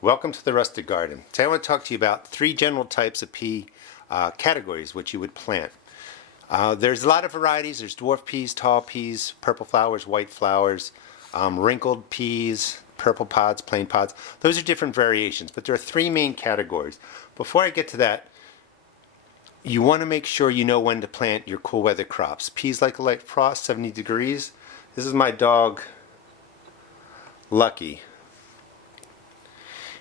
Welcome to the Rustic Garden. Today I want to talk to you about three general types of pea categories which you would plant. There's a lot of varieties. There's dwarf peas, tall peas, purple flowers, white flowers, wrinkled peas, purple pods, plain pods. Those are different variations, but there are three main categories. Before I get to that, you want to make sure you know when to plant your cool weather crops. Peas like a light frost, 70 degrees. This is my dog, Lucky.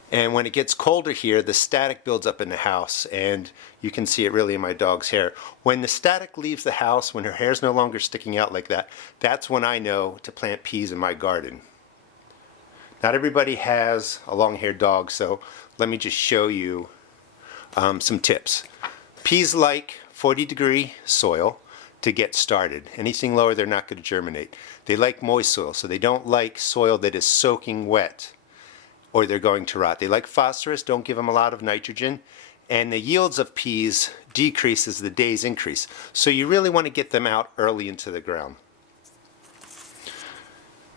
And when it gets colder here, the static builds up in the house, and you can see it really in my dog's hair. When the static leaves the house, when her hair's no longer sticking out like that, that's when I know to plant peas in my garden. Not everybody has a long-haired dog, so let me just show you some tips. Peas like 40-degree soil to get started. Anything lower, they're not going to germinate. They like moist soil, so they don't like soil that is soaking wet, or they're going to rot. They like phosphorus, don't give them a lot of nitrogen, and the yields of peas decrease as the days increase. So you really want to get them out early into the ground.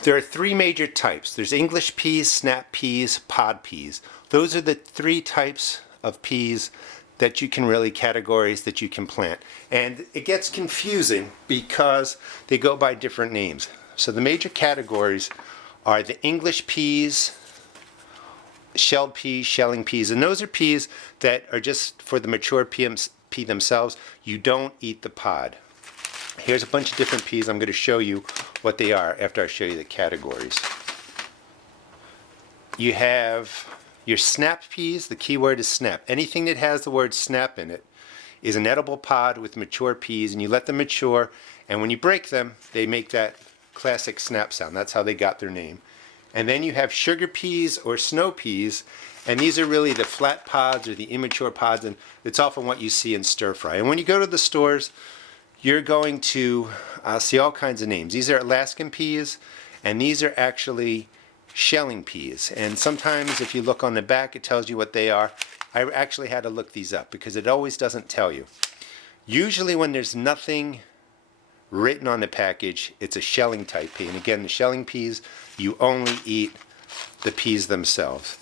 There are three major types. There's English peas, snap peas, pod peas. Those are the three types of peas that you can really categorize that you can plant. And it gets confusing because they go by different names. So the major categories are the English peas, shelled peas, shelling peas, and those are peas that are just for the mature pea themselves. You don't eat the pod. Here's a bunch of different peas. I'm going to show you what they are after I show you the categories. You have your snap peas. The key word is snap. Anything that has the word snap in it is an edible pod with mature peas, and you let them mature, and when you break them, they make that classic snap sound. That's how they got their name. And then you have sugar peas or snow peas, and these are really the flat pods or the immature pods, and it's often what you see in stir fry. And when you go to the stores, you're going to see all kinds of names. These are Alaskan peas, and these are actually shelling peas. And sometimes if you look on the back, it tells you what they are. I actually had to look these up because it always doesn't tell you. Usually when there's nothing written on the package, it's a shelling type pea. And again, the shelling peas, you only eat the peas themselves.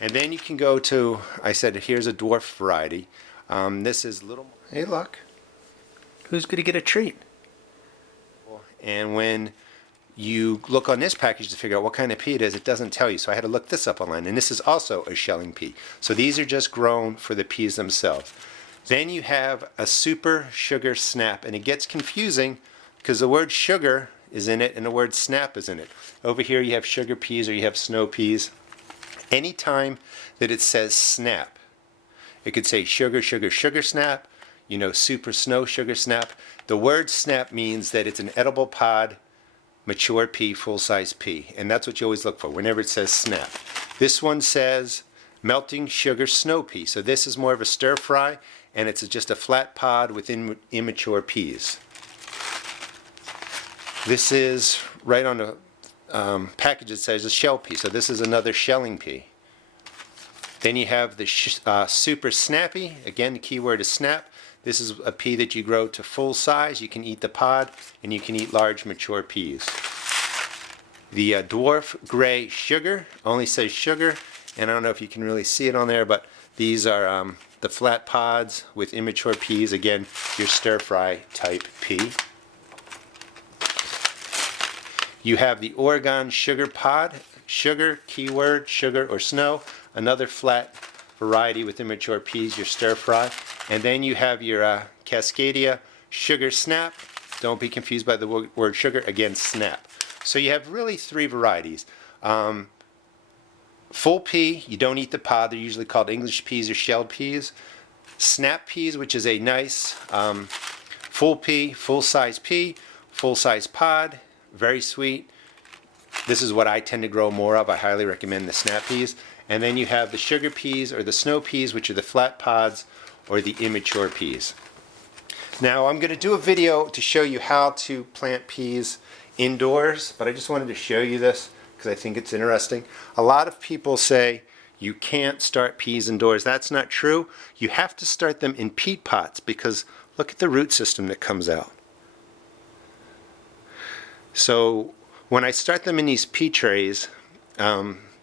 And then you can go to, I said, here's a dwarf variety. This is little, hey look, who's going to get a treat? And when you look on this package to figure out what kind of pea it is, it doesn't tell you. So I had to look this up online. And this is also a shelling pea. So these are just grown for the peas themselves. Then you have a super sugar snap, and it gets confusing because the word sugar is in it and the word snap is in it. Over here you have sugar peas or you have snow peas. Anytime that it says snap, it could say sugar, sugar, sugar snap, you know, super snow sugar snap. The word snap means that it's an edible pod, mature pea, full-size pea, and that's what you always look for whenever it says snap. This one says melting sugar snow pea, so this is more of a stir fry, and it's just a flat pod with immature peas. This is right on the package. It says a shell pea, so this is another shelling pea. Then you have the super snappy. Again, the key word is snap. This is a pea that you grow to full size. You can eat the pod, and you can eat large mature peas. The dwarf gray sugar only says sugar, and I don't know if you can really see it on there, but these are the flat pods with immature peas. Again, your stir fry type pea. You have the Oregon sugar pod, sugar, keyword, sugar or snow, another flat variety with immature peas, your stir fry. And then you have your Cascadia sugar snap. Don't be confused by the word sugar, again, snap. So you have really three varieties. Full pea, you don't eat the pod. They're usually called English peas or shelled peas. Snap peas, which is a nice full pea, full-size pea, full-size pod, very sweet. This is what I tend to grow more of. I highly recommend the snap peas. And then you have the sugar peas or the snow peas, which are the flat pods or the immature peas. Now I'm going to do a video to show you how to plant peas indoors, but I just wanted to show you this because I think it's interesting. A lot of people say you can't start peas indoors. That's not true. You have to start them in peat pots because look at the root system that comes out. So when I start them in these pea trays,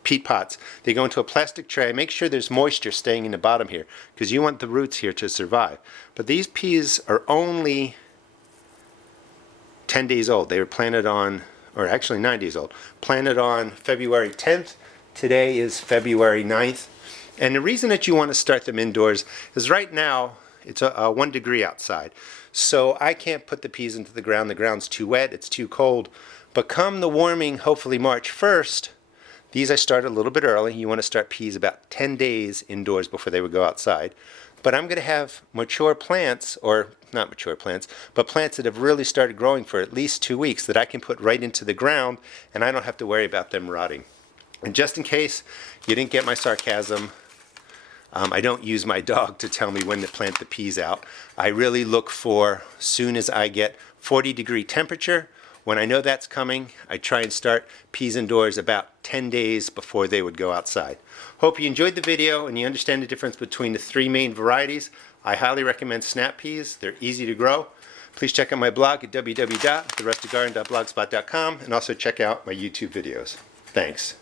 peat pots. They go into a plastic tray. Make sure there's moisture staying in the bottom here because you want the roots here to survive. But these peas are only 10 days old. They were planted on, or actually 9 days old, planted on February 10th. Today is February 9th. And the reason that you want to start them indoors is right now it's 1 degree outside. So I can't put the peas into the ground. The ground's too wet, it's too cold. But come the warming, hopefully March 1st, these I start a little bit early. You want to start peas about 10 days indoors before they would go outside. But I'm going to have mature plants, or not mature plants, but plants that have really started growing for at least 2 weeks that I can put right into the ground and I don't have to worry about them rotting. And just in case you didn't get my sarcasm, I don't use my dog to tell me when to plant the peas out. I really look for, soon as I get 40-degree temperature, when I know that's coming, I try and start peas indoors about 10 days before they would go outside. Hope you enjoyed the video and you understand the difference between the 3 main varieties. I highly recommend snap peas. They're easy to grow. Please check out my blog at www.therustedgarden.blogspot.com and also check out my YouTube videos. Thanks.